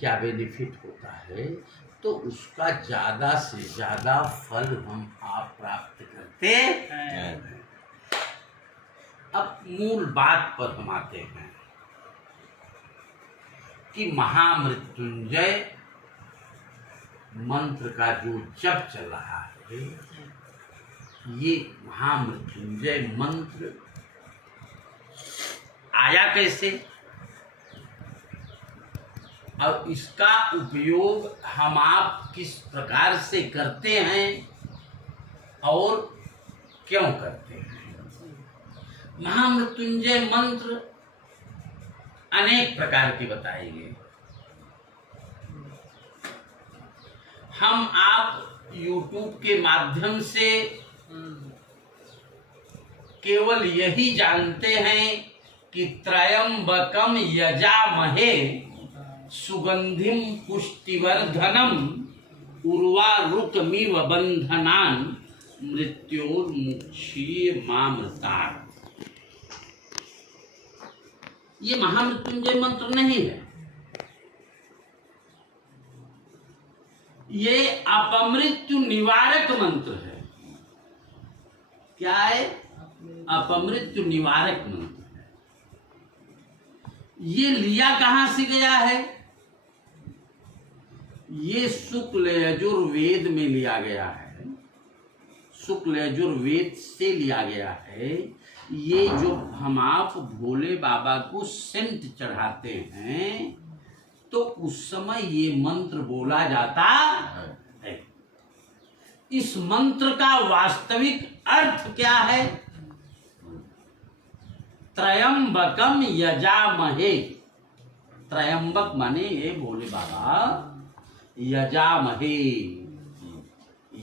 क्या बेनिफिट होता है, तो उसका ज़्यादा से ज़्यादा फल हम आप प्राप्त करते हैं। अब मूल बात पर हम आते हैं कि महामृत्युंजय मंत्र का जो जप चल रहा है, ये महामृत्युंजय मंत्र आया कैसे और इसका उपयोग हम आप किस प्रकार से करते हैं और क्यों करते हैं। महामृत्युंजय मंत्र अनेक प्रकार के बताएंगे। हम आप YouTube के माध्यम से केवल यही जानते हैं कि त्रयंबकम यजामहे सुगंधिम पुष्टिवर्धनम उर्वारुकमिव बंधनान मृत्योर्मुक्षीय मामृतात्। ये महामृत्युंजय मंत्र नहीं है, ये अपमृत्यु निवारक मंत्र है। क्या है? अपमृत्यु निवारक मंत्र है। ये लिया कहां से गया है? ये शुक्ल यजुर्वेद में लिया गया है, शुक्ल यजुर्वेद से लिया गया है। ये जो हम आप भोले बाबा को सेंट चढ़ाते हैं तो उस समय ये मंत्र बोला जाता है। इस मंत्र का वास्तविक अर्थ क्या है? त्रयंबकम यजामहे। त्रयंबक माने ये भोले बाबा, यजामहे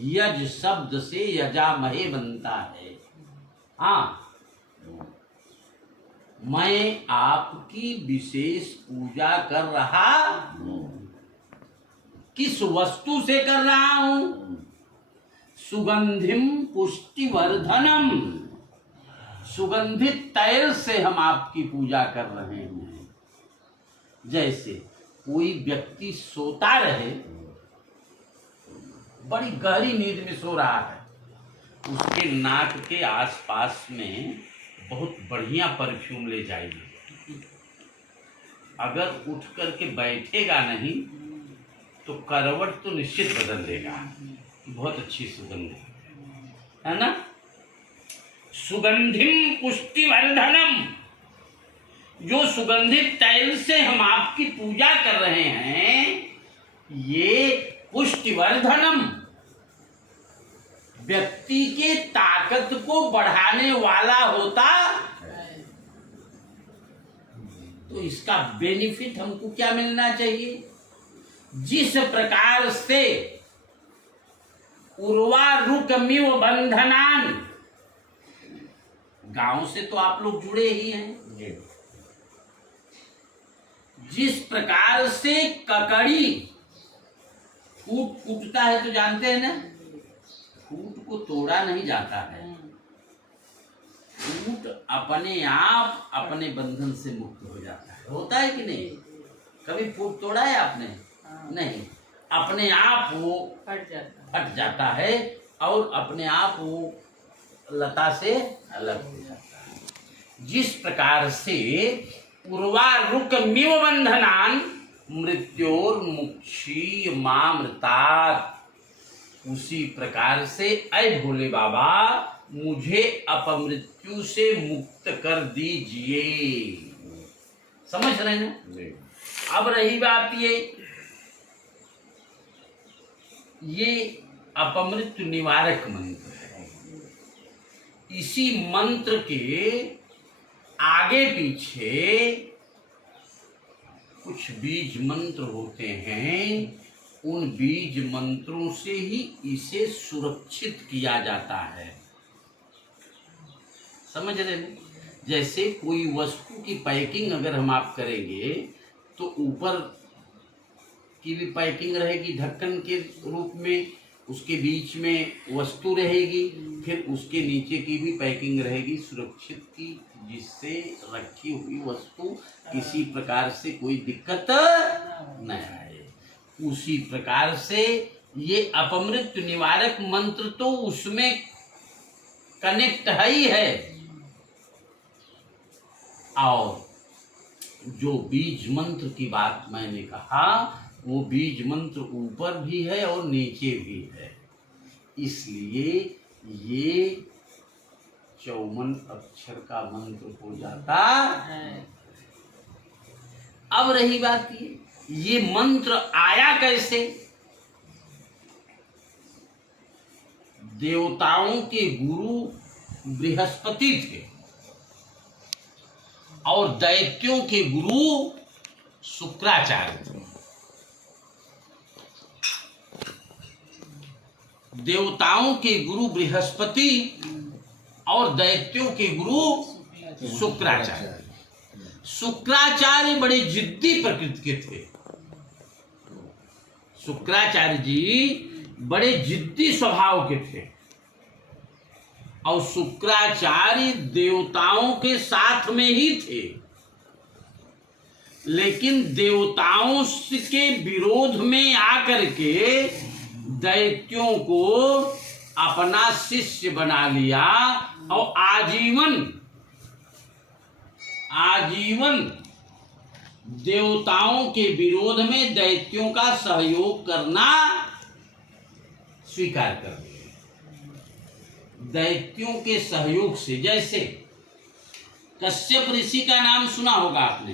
यज शब्द से यजामहे बनता है। हाँ, मैं आपकी विशेष पूजा कर रहा हूं। किस वस्तु से कर रहा हूं? सुगंधिम पुष्टिवर्धनम। सुगंधित तैल से हम आपकी पूजा कर रहे हैं। जैसे कोई व्यक्ति सोता रहे, बड़ी गहरी नींद में सो रहा है, उसके नाक के आसपास में बहुत बढ़िया परफ्यूम ले जाइए। अगर उठ करके बैठेगा नहीं तो करवट तो निश्चित बदल देगा। बहुत अच्छी सुगंध है ना। सुगंधिम पुष्टिवर्धनम, जो सुगंधित तैल से हम आपकी पूजा कर रहे हैं, ये पुष्टिवर्धनम व्यक्ति के ताकत को बढ़ाने वाला होता। तो इसका बेनिफिट हमको क्या मिलना चाहिए? जिस प्रकार से उर्वारुकमिव बंधनान, गांव से तो आप लोग जुड़े ही हैं, जिस प्रकार से ककड़ी फूट फूटता है तो जानते हैं ना, फूट को तोड़ा नहीं जाता है, फूट अपने आप अपने बंधन से मुक्त हो जाता है। होता है कि नहीं? कभी फूट तोड़ा है आपने? नहीं, अपने आप वो फट जाता है और अपने आप वो लता से अलग हो जाता है। जिस प्रकार से उर्वारुकमिव बंधनान मृत्योर्मुक्षीय मामृतात्, उसी प्रकार से ऐ भोले बाबा मुझे अपमृत्यु से मुक्त कर दीजिए। समझ रहे हैं? अब रही बात ये अपमृत्यु निवारक मंत्र है। इसी मंत्र के आगे पीछे कुछ बीज मंत्र होते हैं। उन बीज मंत्रों से ही इसे सुरक्षित किया जाता है। समझ रहे हैं? जैसे कोई वस्तु की पैकिंग अगर हम आप करेंगे तो ऊपर की भी पैकिंग रहेगी ढक्कन के रूप में, उसके बीच में वस्तु रहेगी, फिर उसके नीचे की भी पैकिंग रहेगी सुरक्षित की, जिससे रखी हुई वस्तु किसी प्रकार से कोई दिक्कत न आए। उसी प्रकार से ये अपमृत्यु निवारक मंत्र तो उसमें कनेक्ट है ही है, और जो बीज मंत्र की बात मैंने कहा वो बीज मंत्र ऊपर भी है और नीचे भी है, इसलिए ये 54 अक्षर का मंत्र हो जाता है। अब रही बात ये मंत्र आया कैसे? देवताओं के गुरु बृहस्पति थे और दैत्यों के गुरु शुक्राचार्य थे। देवताओं के गुरु बृहस्पति और दैत्यों के गुरु शुक्राचार्य। शुक्राचार्य बड़े जिद्दी प्रकृति के थे। शुक्राचार्य जी बड़े जिद्दी स्वभाव के थे और शुक्राचार्य देवताओं के साथ में ही थे, लेकिन देवताओं के विरोध में आकर के दैत्यों को अपना शिष्य बना लिया और आजीवन देवताओं के विरोध में दैत्यों का सहयोग करना स्वीकार कर दिया। दैत्यों के सहयोग से, जैसे कश्यप ऋषि का नाम सुना होगा आपने।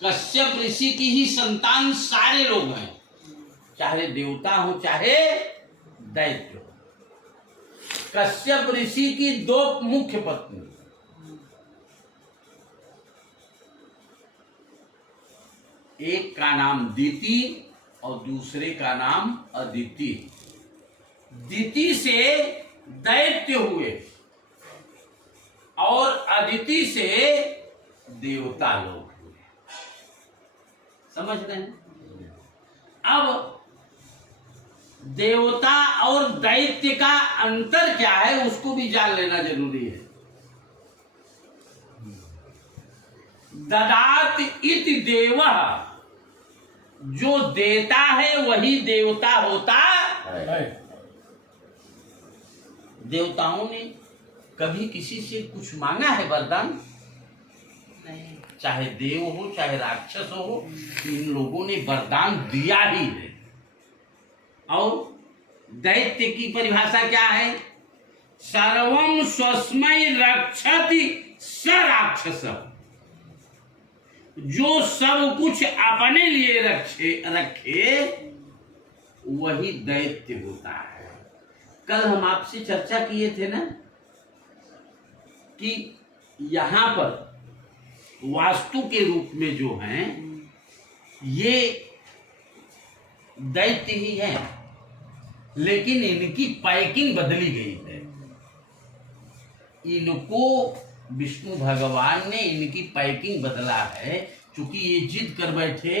कश्यप ऋषि की ही संतान सारे लोग हैं, चाहे देवता हो चाहे दैत्य हो। कश्यप ऋषि की 2 मुख्य पत्नी, एक का नाम दीति और दूसरे का नाम अदिति। दिति से दैत्य हुए और अदिति से देवता लोग हुए। समझ रहे हैं? अब देवता और दैत्य का अंतर क्या है उसको भी जान लेना जरूरी है। ददात इति देवः, जो देता है वही देवता होता है। देवताओं ने कभी किसी से कुछ मांगा है वरदान? नहीं। चाहे देव हो चाहे राक्षस हो, इन लोगों ने वरदान दिया ही है। और दैत्य की परिभाषा क्या है? सर्वं स्वस्मै रक्षति स राक्षस, जो सब कुछ अपने लिए रखे वही दैत्य होता है। कल हम आपसे चर्चा किए थे ना कि यहां पर वास्तु के रूप में जो हैं ये दैत्य ही है, लेकिन इनकी पैकिंग बदली गई है। इनको विष्णु भगवान ने इनकी पैकिंग बदला है, क्योंकि ये जिद कर बैठे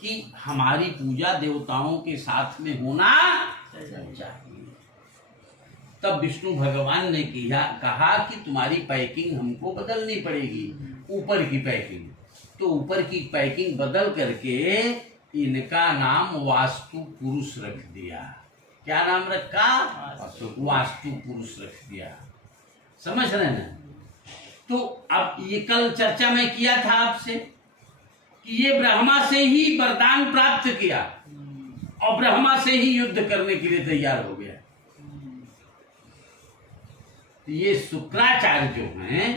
कि हमारी पूजा देवताओं के साथ में होना चाहिए। तब विष्णु भगवान ने कहा कि तुम्हारी पैकिंग हमको बदलनी पड़ेगी, ऊपर की पैकिंग। तो ऊपर की पैकिंग बदल करके इनका नाम वास्तु पुरुष रख दिया। क्या नाम रखा? वास्तु पुरुष रख दिया। समझ रहे ना? तो अब ये कल चर्चा में किया था आपसे कि ये ब्रह्मा से ही वरदान प्राप्त किया और ब्रह्मा से ही युद्ध करने के लिए तैयार हो गया। तो ये शुक्राचार्य जो हैं,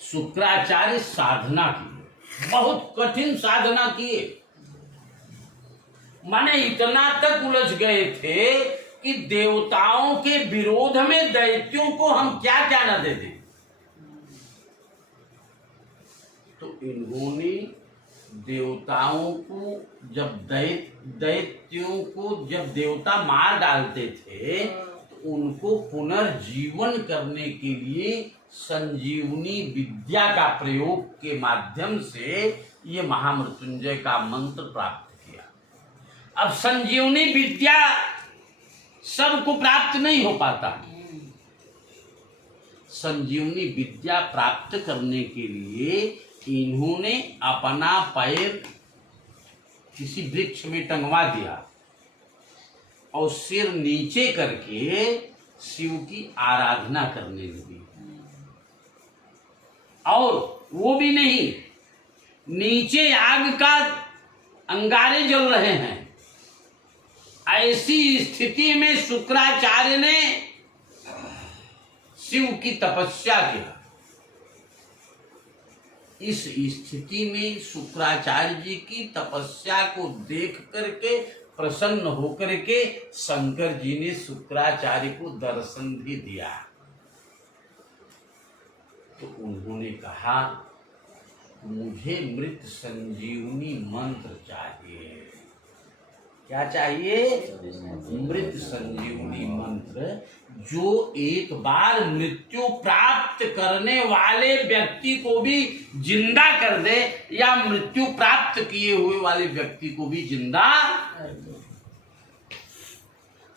शुक्राचार्य साधना की, बहुत कठिन साधना किए। माने इतना तक उलझ गए थे कि देवताओं के विरोध में दैत्यों को हम क्या क्या न दे दें। तो इन्होंने देवताओं को जब दैत्यों को जब देवता मार डालते थे तो उनको पुनर्जीवन करने के लिए संजीवनी विद्या का प्रयोग के माध्यम से ये महामृत्युंजय का मंत्र प्राप्त किया। अब संजीवनी विद्या सबको प्राप्त नहीं हो पाता। संजीवनी विद्या प्राप्त करने के लिए इन्होंने अपना पैर किसी वृक्ष में टंगवा दिया और सिर नीचे करके शिव की आराधना करने लगी। और वो भी नहीं, नीचे आग का अंगारे जल रहे हैं। ऐसी स्थिति में शुक्राचार्य ने शिव की तपस्या किया। इस स्थिति में शुक्राचार्य जी की तपस्या को देख करके प्रसन्न होकर के शंकर जी ने शुक्राचार्य को दर्शन भी दिया। तो उन्होंने कहा, मुझे मृत संजीवनी मंत्र चाहिए। क्या चाहिए? मृत संजीवनी मंत्र, जो एक बार मृत्यु प्राप्त करने वाले व्यक्ति को भी जिंदा कर दे, या मृत्यु प्राप्त किए हुए वाले व्यक्ति को भी जिंदा कर दे।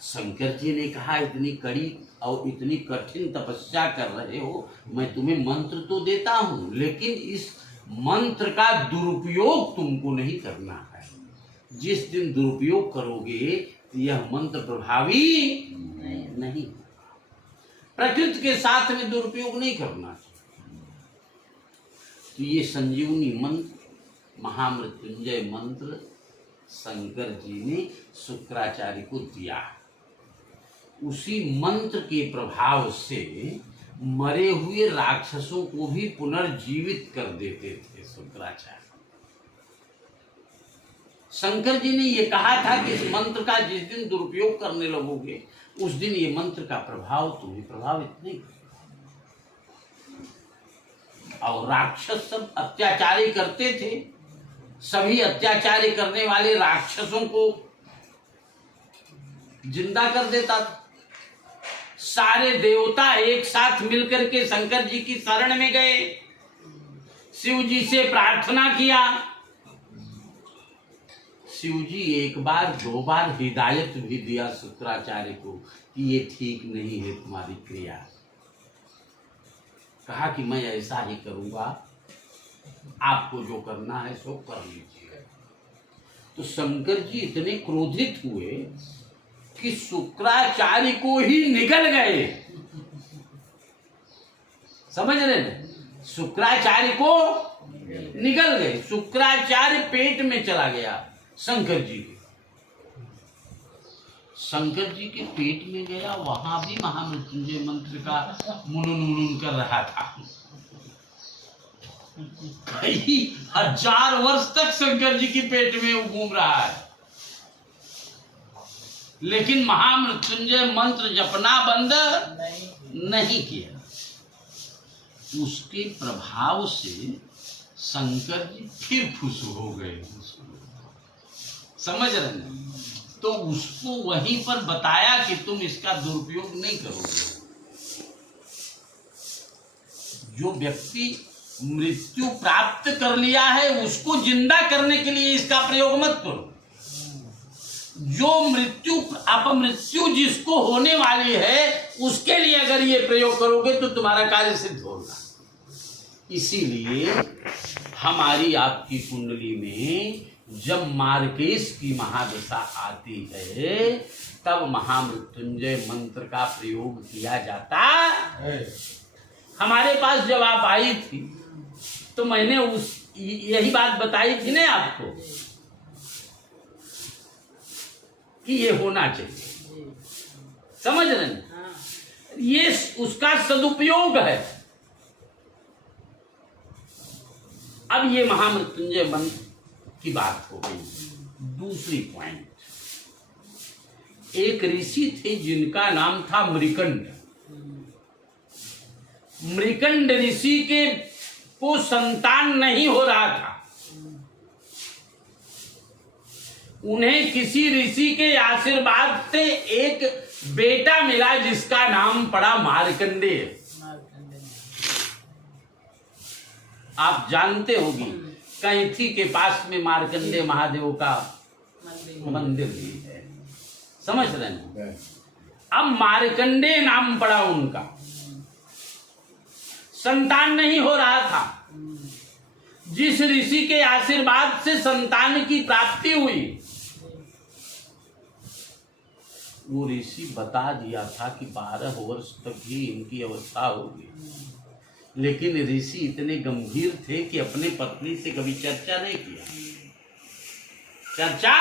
शंकर जी ने कहा, इतनी कड़ी और इतनी कठिन तपस्या कर रहे हो, मैं तुम्हें मंत्र तो देता हूं, लेकिन इस मंत्र का दुरुपयोग तुमको नहीं करना है। जिस दिन दुरुपयोग करोगे यह मंत्र प्रभावी नहीं होगा। प्रकृति के साथ में दुरुपयोग नहीं करना चाहिए। तो ये संजीवनी मंत्र, महामृत्युंजय मंत्र शंकर जी ने शुक्राचार्य को दिया। उसी मंत्र के प्रभाव से मरे हुए राक्षसों को भी पुनर्जीवित कर देते थे शुक्राचार्य। शंकर जी ने यह कहा था कि इस मंत्र का जिस दिन दुरुपयोग करने लगोगे, उस दिन ये मंत्र का प्रभाव तुम्हें प्रभावित नहीं करेगा। और राक्षस सब अत्याचारी करते थे, सभी अत्याचारी करने वाले राक्षसों को जिंदा कर देता था। सारे देवता एक साथ मिलकर के शंकर जी की शरण में गए, शिव जी से प्रार्थना किया। शिव जी एक बार दो बार हिदायत भी दिया शुक्राचार्य को कि ये ठीक नहीं है तुम्हारी क्रिया। कहा कि मैं ऐसा ही करूंगा, आपको जो करना है सो कर लीजिए। तो शंकर जी इतने क्रोधित हुए कि शुक्राचार्य को ही निगल गए। समझ रहे ना? शुक्राचार्य को निगल गए। शुक्राचार्य पेट में चला गया शंकर जी के। शंकर जी के पेट में गया, वहां भी महामृत्युंजय मंत्र का मुनुन कर रहा था। कई 1000 वर्ष तक शंकर जी के पेट में वो घूम रहा है, लेकिन महामृत्युंजय मंत्र जपना बंद नहीं किया। उसके प्रभाव से शंकर जी फिर खुश हो गए। समझ रहे हैं? तो उसको वहीं पर बताया कि तुम इसका दुरुपयोग नहीं करोगे। जो व्यक्ति मृत्यु प्राप्त कर लिया है उसको जिंदा करने के लिए इसका प्रयोग मत करो। जो अपमृत्यु जिसको होने वाली है उसके लिए अगर ये प्रयोग करोगे तो तुम्हारा कार्य सिद्ध होगा। इसीलिए हमारी आपकी कुंडली में जब मार्केश की महादशा आती है तब महामृत्युंजय मंत्र का प्रयोग किया जाता है। हमारे पास जब आप आई थी तो मैंने यही बात बताई थी ना आपको कि ये होना चाहिए। समझ रहे हैं? ये उसका सदुपयोग है। अब ये महामृत्युंजय मंत्र की बात हो गई। दूसरी पॉइंट, एक ऋषि थे जिनका नाम था मृकंड। मृकंड ऋषि को संतान नहीं हो रहा था। उन्हें किसी ऋषि के आशीर्वाद से एक बेटा मिला जिसका नाम पड़ा मार्कंडेय। आप जानते होगी कैथी के पास में मार्कंडेय महादेव का मंदिर भी है। समझ रहे हैं? अब मार्कंडेय नाम पड़ा उनका, संतान नहीं हो रहा था। जिस ऋषि के आशीर्वाद से संतान की प्राप्ति हुई, वो ऋषि बता दिया था कि 12 वर्ष तक ही इनकी अवस्था होगी, लेकिन ऋषि इतने गंभीर थे कि अपने पत्नी से कभी चर्चा नहीं किया। चर्चा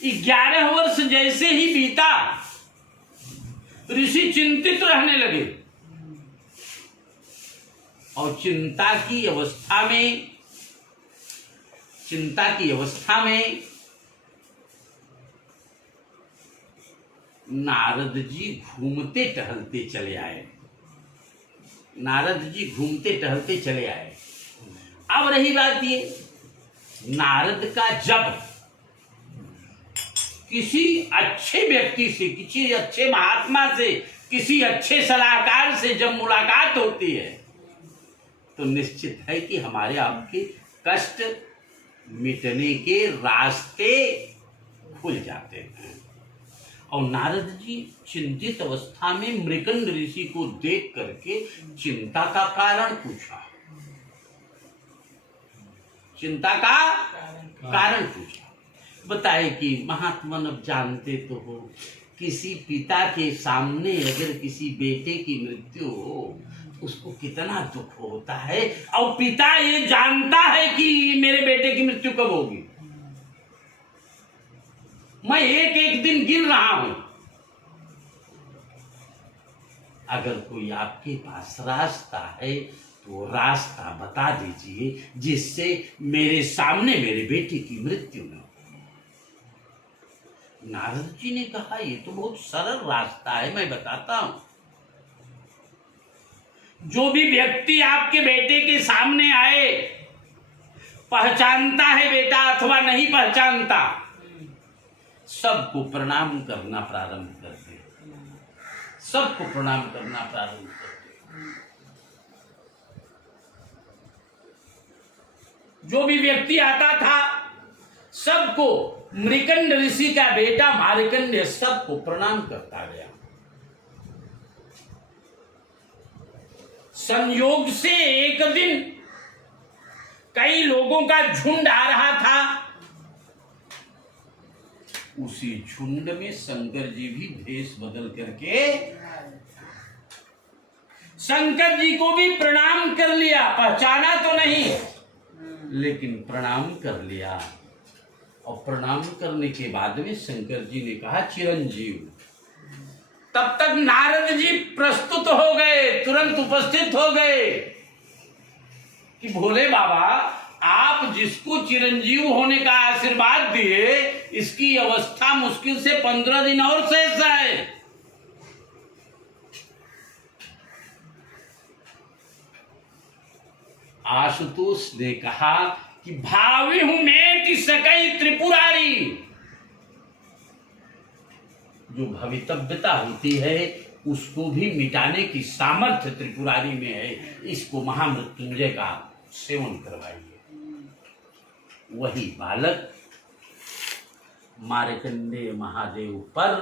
11 वर्ष जैसे ही बीता, ऋषि चिंतित रहने लगे और चिंता की अवस्था में नारद जी घूमते टहलते चले आए। अब रही बात ये, नारद का जब किसी अच्छे व्यक्ति से, किसी अच्छे महात्मा से, किसी अच्छे सलाहकार से जब मुलाकात होती है तो निश्चित है कि हमारे आपके कष्ट मिटने के रास्ते खुल जाते हैं। और नारद जी चिंतित अवस्था में मृकंड ऋषि को देख करके चिंता का कारण पूछा। बताए कि महात्मन, अब जानते तो हो, किसी पिता के सामने अगर किसी बेटे की मृत्यु हो उसको कितना दुख होता है, और पिता ये जानता है कि मेरे बेटे की मृत्यु कब होगी। मैं एक एक दिन गिन रहा हूं। अगर कोई आपके पास रास्ता है तो रास्ता बता दीजिए, जिससे मेरे सामने मेरे बेटे की मृत्यु न हो। नारद जी ने कहा, ये तो बहुत सरल रास्ता है, मैं बताता हूं। जो भी व्यक्ति आपके बेटे के सामने आए, पहचानता है बेटा अथवा नहीं पहचानता, सबको प्रणाम करना प्रारंभ कर दे। जो भी व्यक्ति आता था सबको, मृकंड ऋषि का बेटा मार्कंडेय सबको प्रणाम करता गया। संयोग से एक दिन कई लोगों का झुंड आ रहा था। उसी झुंड में शंकर जी भी भेष बदल करके शंकर जी को भी प्रणाम कर लिया। पहचाना तो नहीं, लेकिन प्रणाम कर लिया। और प्रणाम करने के बाद में शंकर जी ने कहा, चिरंजीव। तब तक नारद जी प्रस्तुत हो गए, तुरंत उपस्थित हो गए कि भोले बाबा, आप जिसको चिरंजीव होने का आशीर्वाद दिए, इसकी अवस्था मुश्किल से 15 दिन और शेष है। आशुतोष ने कहा कि भावी हूं मैं कि सकई त्रिपुरारी। जो भवितव्यता होती है उसको भी मिटाने की सामर्थ्य त्रिपुरारी में है। इसको महामृत्युंजय का सेवन करवाइए। वही बालक मार्कंडेय महादेव पर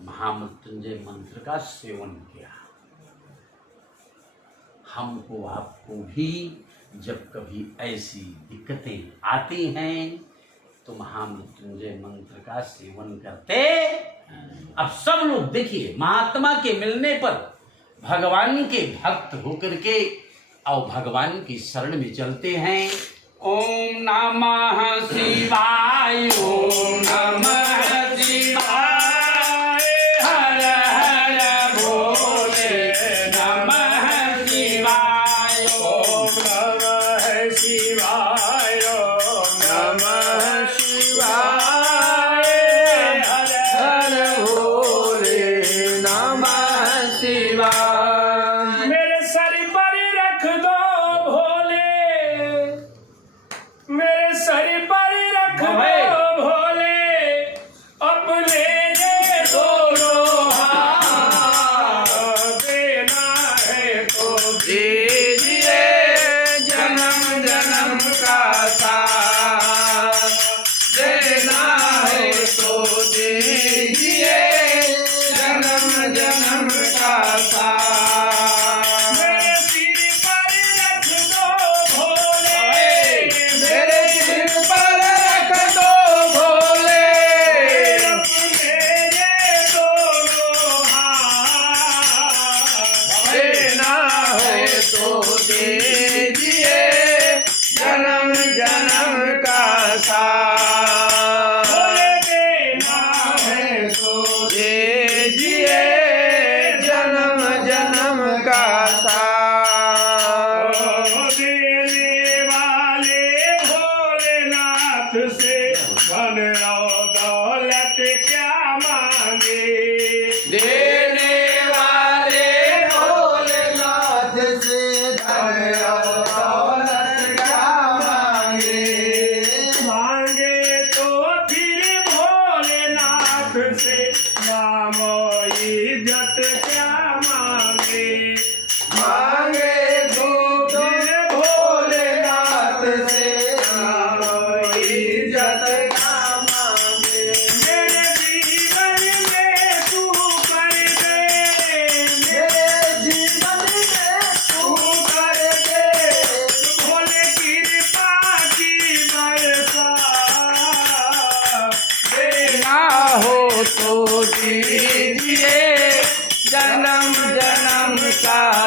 महामृत्युंजय मंत्र का सेवन किया। हमको आपको भी जब कभी ऐसी दिक्कतें आती हैं तो महामृत्युंजय मंत्र का सेवन करते। अब सब लोग देखिए, महात्मा के मिलने पर भगवान के भक्त होकर के और भगवान की शरण में चलते हैं। ओम नमः शिवाय, ओम नमः शिवाय, हर हर भोले नमः शिवाय, ओम नमः शिवाय, नमः शिवाय, हर हर भोले नमः शिवाय। मेरे सर पर रख दो भोले, मेरे सर पर रख दो भोले, अपने ये दोनों हाथ, देना है तो दीजिए जन्म जन्म का साथ, देना है तो दीजिए जन्म जन्म का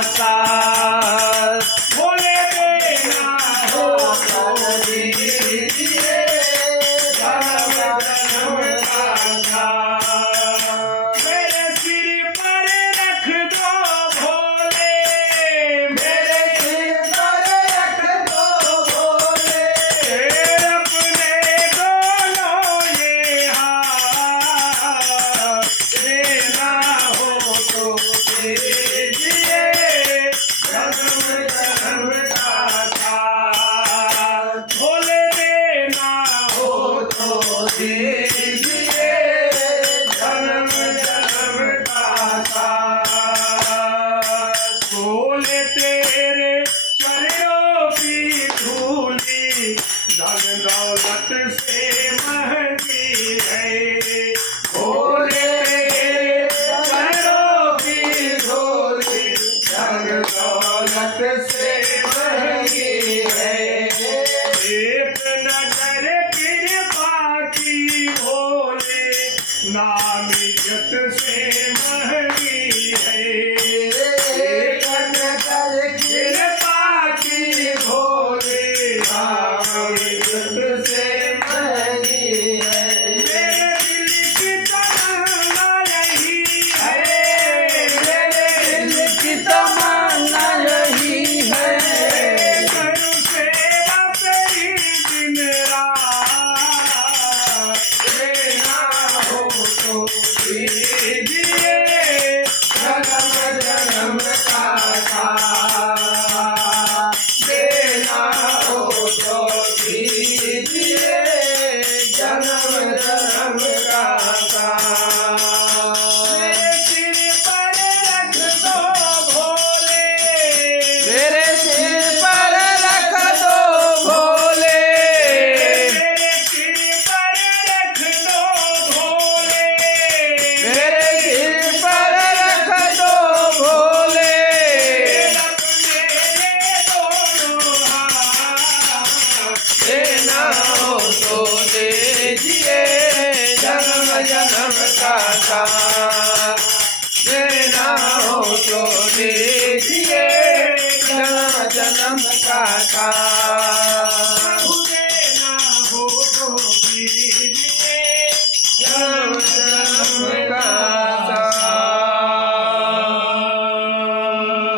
साथ भोले देना हो तो दीजिए जन्म जन्म का साथ। मेरे सिर पर रख दो भोले, मेरे सिर पर रख दो भोले, अपने दोनों ये हाथ देना हो तो दीजिए जन्म जन्म का साथ। भोले देना हो तो दीजिए जन्म जन्म का साथ। भोले तेरे चरणों की धूली धन दौलत से महंगी है। भोले तेरे चरणों की धूली धन दौलत से महंगी है। एक नजर कृपा की भोले नाम इज्जत से महंगी है। एक नजर कृपा की भोले नाम इज्जत से महंगी है। मेरे दिल की तमन्ना यही है, मेरे दिल की तमन्ना यही है, करूं सेवा तेरी दिन रात। देना हो तो दीजिए जन्म जन्म का साथ। देना हो तो दीजिए जन्म जन्म का साथ। मेरे सिर पर रख दो भोले, मेरे सिर पर रख दो भोले, मेरे सिर पर रख दो भोले, मेरे सिर पर रख दो भोले, अपने दोनों हाथ देना हो तो दीजिए जन्म जन्म का साथ। देना हो तो दीजिए जन्म जन्म का साथ। प्रभु देना हो तो